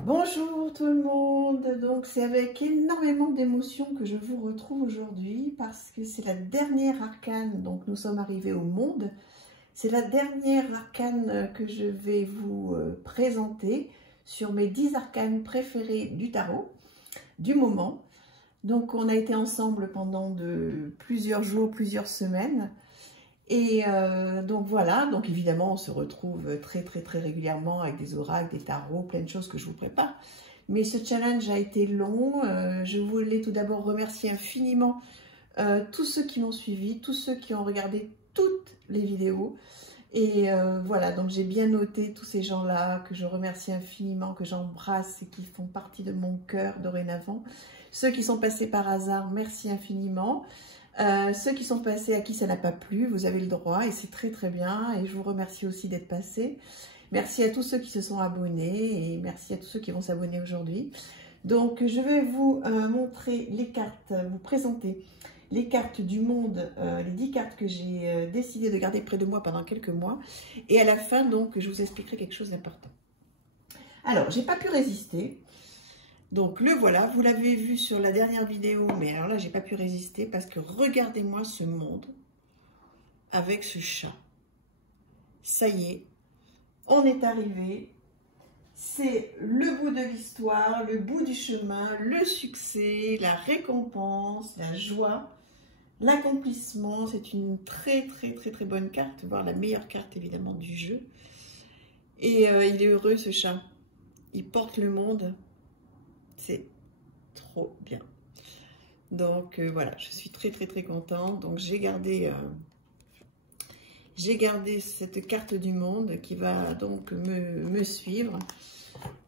Bonjour tout le monde, donc c'est avec énormément d'émotion que je vous retrouve aujourd'hui parce que c'est la dernière arcane, donc nous sommes arrivés au monde, c'est la dernière arcane que je vais vous présenter sur mes 10 arcanes préférées du tarot, du moment. Donc on a été ensemble pendant plusieurs jours, plusieurs semaines. Et donc voilà, donc évidemment on se retrouve très régulièrement avec des oracles, des tarots, plein de choses que je vous prépare. Mais ce challenge a été long, je voulais tout d'abord remercier infiniment tous ceux qui m'ont suivi, tous ceux qui ont regardé toutes les vidéos. Et voilà, donc j'ai bien noté tous ces gens-là que je remercie infiniment, que j'embrasse et qui font partie de mon cœur dorénavant. Ceux qui sont passés par hasard, merci infiniment. Ceux qui sont passés à qui ça n'a pas plu, vous avez le droit et c'est très bien. Et je vous remercie aussi d'être passés. Merci à tous ceux qui se sont abonnés et merci à tous ceux qui vont s'abonner aujourd'hui. Donc je vais vous montrer les cartes, vous présenter les cartes du monde, les 10 cartes que j'ai décidé de garder près de moi pendant quelques mois. Et à la fin, donc, je vous expliquerai quelque chose d'important. Alors, j'ai pas pu résister. Donc, le voilà. Vous l'avez vu sur la dernière vidéo. Mais alors là, j'ai pas pu résister parce que regardez-moi ce monde avec ce chat. Ça y est, on est arrivé. C'est le bout de l'histoire, le bout du chemin, le succès, la récompense, la joie. L'accomplissement, c'est une très bonne carte, voire la meilleure carte évidemment du jeu. Et il est heureux ce chat. Il porte le monde. C'est trop bien. Donc voilà, je suis très contente. Donc j'ai gardé cette carte du monde qui va donc me suivre.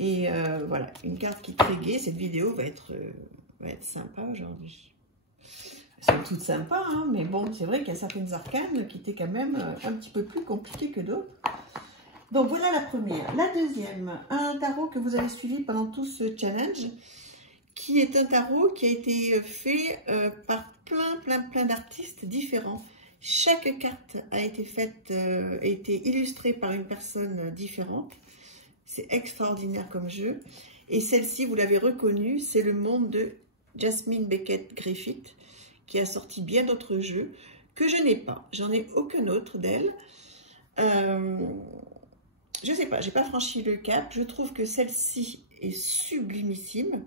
Et voilà, une carte qui est très gaie. Cette vidéo va être sympa aujourd'hui. Elles sont toutes sympas, hein, mais bon, c'est vrai qu'il y a certaines arcanes qui étaient quand même un petit peu plus compliquées que d'autres. Donc voilà la première. La deuxième, un tarot que vous avez suivi pendant tout ce challenge, qui est un tarot qui a été fait par plein d'artistes différents. Chaque carte a été faite, a été illustrée par une personne différente. C'est extraordinaire comme jeu. Et celle-ci, vous l'avez reconnue, c'est le monde de Jasmine Beckett Griffith, qui a sorti bien d'autres jeux que je n'ai pas. J'en ai aucun autre d'elle. Je sais pas, j'ai pas franchi le cap. Je trouve que celle-ci est sublimissime.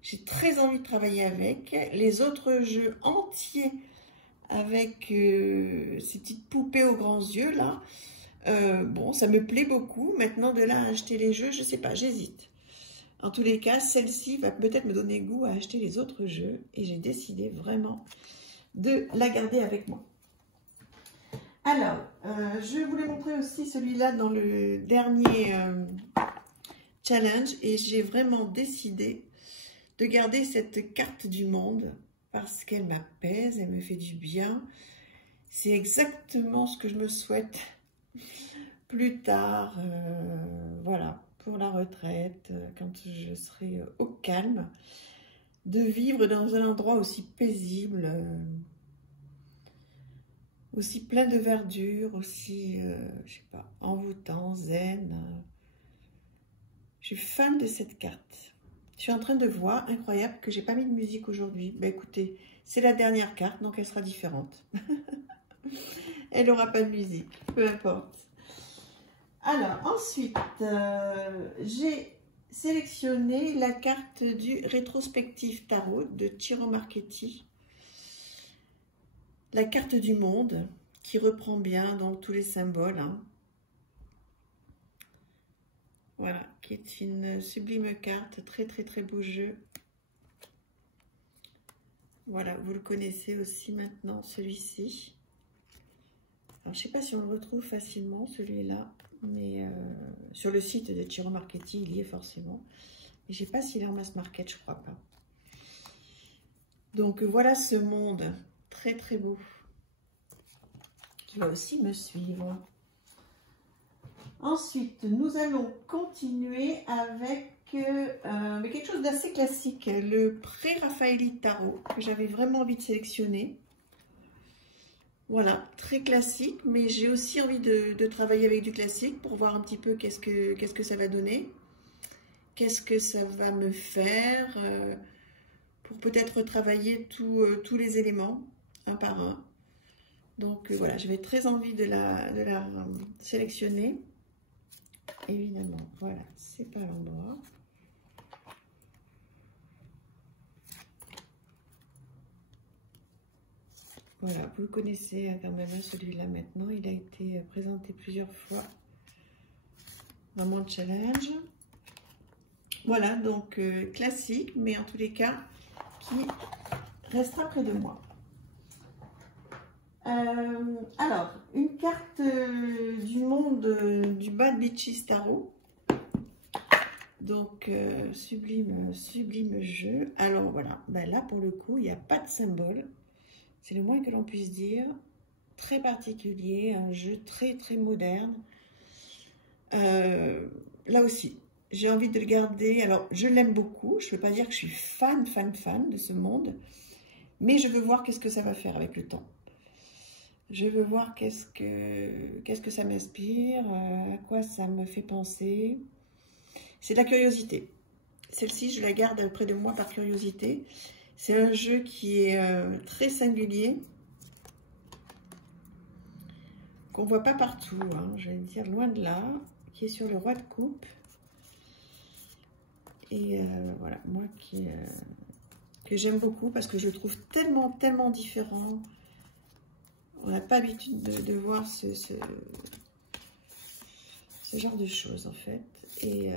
J'ai très envie de travailler avec. Les autres jeux entiers avec ces petites poupées aux grands yeux là, bon, ça me plaît beaucoup. Maintenant, de là à acheter les jeux, je sais pas, j'hésite. En tous les cas, celle-ci va peut-être me donner goût à acheter les autres jeux. Et j'ai décidé vraiment de la garder avec moi. Alors, je voulais montrer aussi celui-là dans le dernier challenge. Et j'ai vraiment décidé de garder cette carte du monde parce qu'elle m'apaise, elle me fait du bien. C'est exactement ce que je me souhaite plus tard. Voilà. Pour la retraite, quand je serai au calme, de vivre dans un endroit aussi paisible, aussi plein de verdure, aussi, je sais pas, envoûtant, zen. Je suis fan de cette carte. Je suis en train de voir, incroyable, que j'ai pas mis de musique aujourd'hui. Ben écoutez, c'est la dernière carte, donc elle sera différente. Elle n'aura pas de musique, peu importe. Alors, ensuite, j'ai sélectionné la carte du rétrospectif tarot de Ciro Marchetti. La carte du monde, qui reprend bien donc tous les symboles. Hein. Voilà, qui est une sublime carte, très beau jeu. Voilà, vous le connaissez aussi maintenant, celui-ci. Alors, je ne sais pas si on le retrouve facilement, celui-là. Mais sur le site de Ciro Marchetti, il y est forcément. Mais je ne sais pas s'il est en mass market, je crois pas. Donc voilà ce monde très beau qui va aussi me suivre. Ensuite, nous allons continuer avec quelque chose d'assez classique, le pré-raphaélite tarot que j'avais vraiment envie de sélectionner. Voilà, très classique, mais j'ai aussi envie de travailler avec du classique pour voir un petit peu qu'est-ce que ça va donner. qu'est-ce que ça va me faire pour peut-être travailler tous les éléments, un par un. Donc voilà, j'avais très envie de la sélectionner. Évidemment, voilà, c'est pas l'endroit. Voilà, vous le connaissez quand même, celui-là maintenant. Il a été présenté plusieurs fois dans mon challenge. Voilà, donc classique, mais en tous les cas, qui restera près de moi. Alors, une carte du monde du Bad Bitches Tarot. Donc, sublime jeu. Alors, voilà, ben là, pour le coup, il n'y a pas de symbole. C'est le moins que l'on puisse dire. Très particulier, un jeu très moderne. Là aussi, j'ai envie de le garder. Alors, je l'aime beaucoup. Je ne veux pas dire que je suis fan de ce monde. Mais je veux voir qu'est-ce que ça va faire avec le temps. Je veux voir qu'est-ce que ça m'inspire, à quoi ça me fait penser. C'est de la curiosité. Celle-ci, je la garde près de moi par curiosité. C'est un jeu qui est très singulier, qu'on ne voit pas partout, hein, je vais dire loin de là, qui est sur le roi de coupe. Et voilà, moi que j'aime beaucoup parce que je le trouve tellement différent. On n'a pas l'habitude de voir ce genre de choses en fait. Et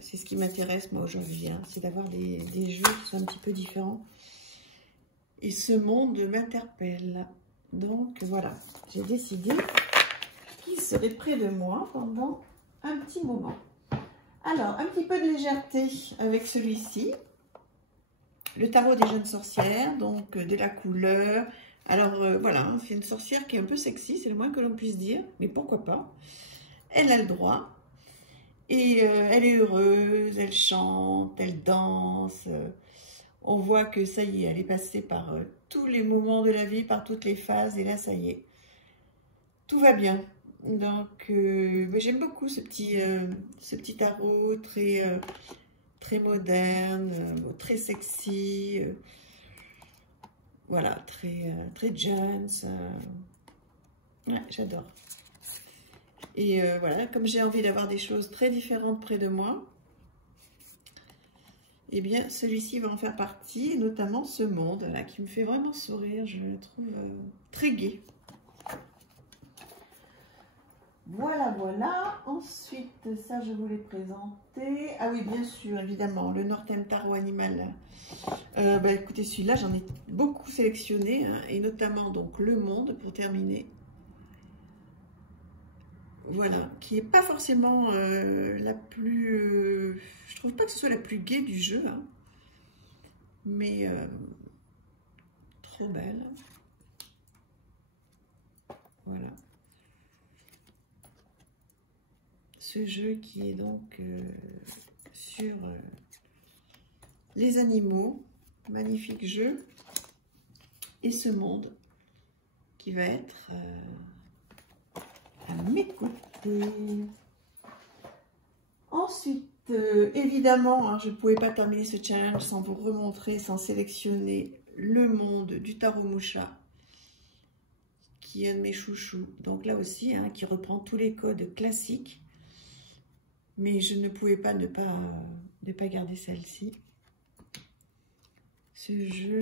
c'est ce qui m'intéresse moi aujourd'hui, hein, c'est d'avoir des jeux qui sont un petit peu différents. Et ce monde m'interpelle. Donc voilà, j'ai décidé qu'il serait près de moi pendant un petit moment. Alors, un petit peu de légèreté avec celui-ci. Le tarot des jeunes sorcières, donc de la couleur. Alors voilà, c'est une sorcière qui est un peu sexy, c'est le moins que l'on puisse dire, mais pourquoi pas. Elle a le droit. Et elle est heureuse, elle chante, elle danse. On voit que ça y est, elle est passée par tous les moments de la vie, par toutes les phases. Et là, ça y est, tout va bien. Donc, j'aime beaucoup ce petit tarot très moderne, très sexy. Voilà, très Jones. Ouais, j'adore. Et voilà, comme j'ai envie d'avoir des choses très différentes près de moi, eh bien, celui-ci va en faire partie, et notamment ce monde-là, qui me fait vraiment sourire. Je le trouve très gai. Voilà. Ensuite, ça, je vous l'ai présenté. Ah oui, bien sûr, évidemment, le Northern Tarot Animal. Écoutez, celui-là, j'en ai beaucoup sélectionné, hein, et notamment donc le monde, pour terminer. Voilà, qui n'est pas forcément la plus... je trouve pas que ce soit la plus gaie du jeu, hein, mais trop belle. Voilà. Ce jeu qui est donc sur les animaux, magnifique jeu, et ce monde qui va être à mes côtés. Ensuite, évidemment, hein, je ne pouvais pas terminer ce challenge sans vous remontrer, sans sélectionner le monde du tarot Musha, qui est un de mes chouchous. Donc là aussi, hein, qui reprend tous les codes classiques. Mais je ne pouvais pas ne pas garder celle-ci. Ce jeu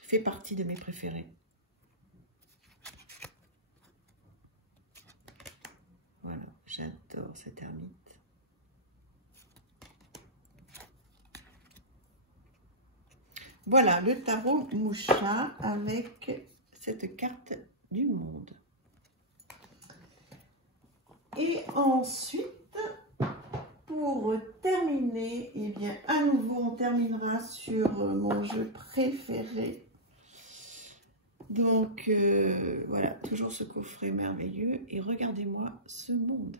fait partie de mes préférés. Voilà, j'adore cette ermite. Voilà, le tarot Musha avec cette carte du monde. Et ensuite, pour terminer, eh bien, à nouveau, on terminera sur mon jeu préféré. Donc, voilà, toujours ce coffret merveilleux. Et regardez-moi ce monde.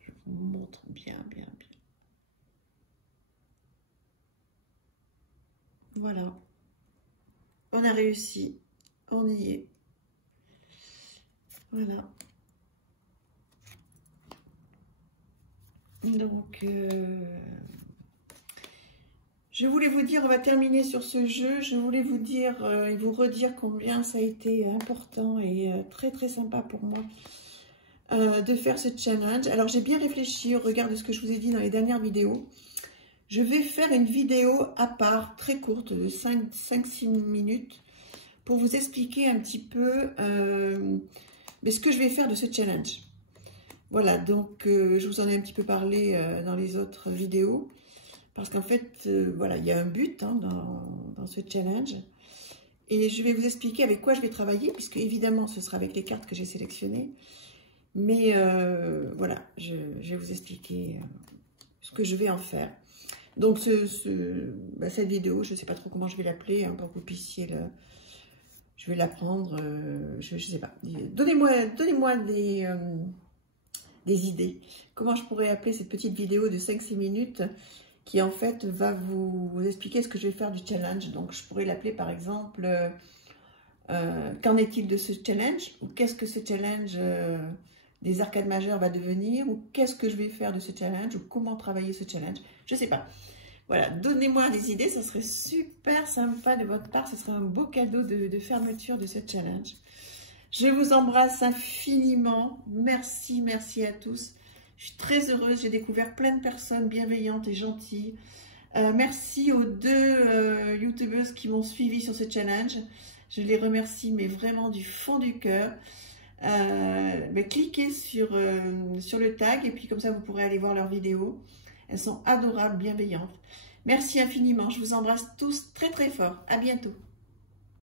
Je vous montre bien. Voilà. On a réussi. On y est. Voilà. Donc, je voulais vous dire, on va terminer sur ce jeu. Je voulais vous dire et vous redire combien ça a été important et très très sympa pour moi de faire ce challenge. Alors, j'ai bien réfléchi au regard de ce que je vous ai dit dans les dernières vidéos. Je vais faire une vidéo à part, très courte, de 5-6 minutes, pour vous expliquer un petit peu ce que je vais faire de ce challenge. Voilà, donc je vous en ai un petit peu parlé dans les autres vidéos, parce qu'en fait, voilà, il y a un but hein, dans ce challenge. Et je vais vous expliquer avec quoi je vais travailler, puisque évidemment, ce sera avec les cartes que j'ai sélectionnées. Mais voilà, je vais vous expliquer ce que je vais en faire. Donc, cette vidéo, je ne sais pas trop comment je vais l'appeler, hein, pour que vous puissiez le... Je vais la prendre, je ne sais pas. Donnez-moi des idées. Comment je pourrais appeler cette petite vidéo de 5-6 minutes qui, en fait, va vous expliquer ce que je vais faire du challenge. Donc, je pourrais l'appeler, par exemple, qu'en est-il de ce challenge? Ou qu'est-ce que ce challenge des arcades majeures va devenir? Ou qu'est-ce que je vais faire de ce challenge? Ou comment travailler ce challenge? Je ne sais pas. Voilà, donnez-moi des idées, ça serait super sympa de votre part, ce serait un beau cadeau de fermeture de ce challenge. Je vous embrasse infiniment, merci, merci à tous. Je suis très heureuse, j'ai découvert plein de personnes bienveillantes et gentilles. Merci aux deux youtubeuses qui m'ont suivi sur ce challenge. Je les remercie, mais vraiment du fond du cœur. Cliquez sur le tag et puis comme ça vous pourrez aller voir leurs vidéos. Elles sont adorables, bienveillantes. Merci infiniment. Je vous embrasse tous très très fort. À bientôt.